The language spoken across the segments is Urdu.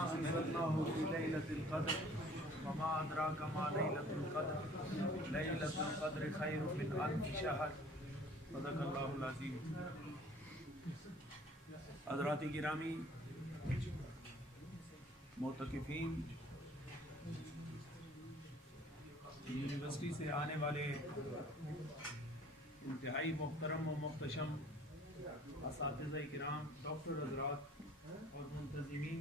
أنزلناه في ليلة القدر وما أدراك ما ليلة القدر ليلة القدر خير من ألف شهر صدق الله العظيم. حضرات گرامی، معتکفین، یونیورسٹی سے آنے والے انتہائی محترم و محتشم اساتذہ کرام، ڈاکٹر حضرات اور منتظمین،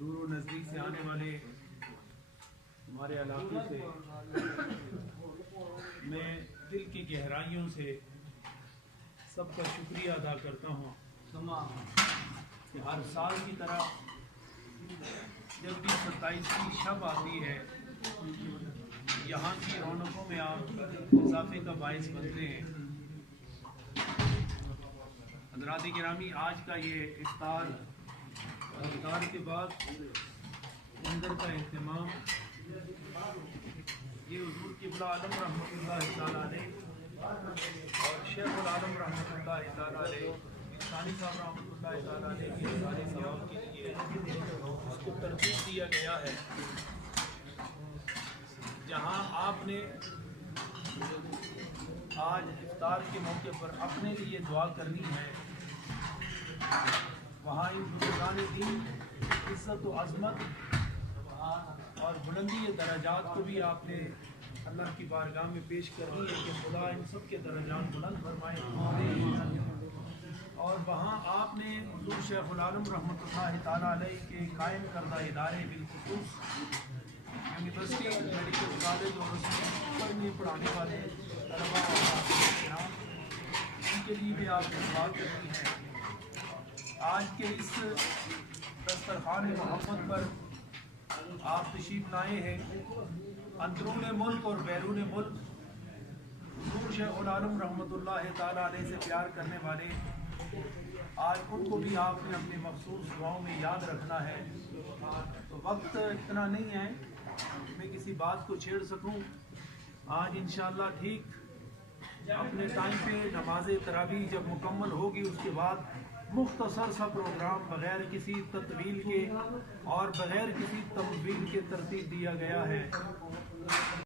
دور و نزدیک سے آنے والے ہمارے علاقے سے، میں دل کی گہرائیوں سے سب کا شکریہ ادا کرتا ہوں کہ ہر سال کی طرح جب بھی 27 کی شب آتی ہے، یہاں کی رونقوں میں آپ اضافے کا باعث بنتے ہیں۔ حضرات گرامی، آج کا یہ افطار کے بعد لنگر کا اہتمام یہ حضور قبلہ عالم رحمۃ اللہ تعالیٰ علیہ اور شیخ العالم رحمۃ اللہ تعالیٰ علیہ، ثانی صاحب رحمۃ اللہ تعالیٰ علیہ کی اظہار ثواب کے لیے اس کو ترتیب دیا گیا ہے، جہاں آپ نے آج افطار کے موقع پر اپنے لیے دعا کرنی ہے، وہاں ان بزرگان دین عزت و عظمت اور بلندی درجات کو بھی آپ نے اللہ کی بارگاہ میں پیش کرنی ہے کہ خدا ان سب کے درجات بلند فرمائے، اور وہاں آپ نے حضور شیخ العالم رحمۃ اللہ تعالیٰ علیہ کے قائم کردہ ادارے بالخصوص یونیورسٹی، میڈیکل کالج اور اس میں پڑھانے والے طلباء اور کرام، ان کے لیے بھی آپ نے دعا کرنی ہے۔ آج کے اس دسترخوان محمد پر آپ تشریف لائے ہیں، اندرون ملک اور بیرون ملک حضور شیخ العالم رحمۃ اللہ تعالیٰ علیہ سے پیار کرنے والے، آج ان کو بھی آپ نے اپنے مخصوص دعاؤں میں یاد رکھنا ہے۔ تو وقت اتنا نہیں ہے میں کسی بات کو چھیڑ سکوں۔ آج انشاءاللہ ٹھیک اپنے ٹائم پہ نماز تراویح جب مکمل ہوگی، اس کے بعد مختصر سا پروگرام بغیر کسی تطویل کے اور بغیر کسی تمویل کے ترتیب دیا گیا ہے۔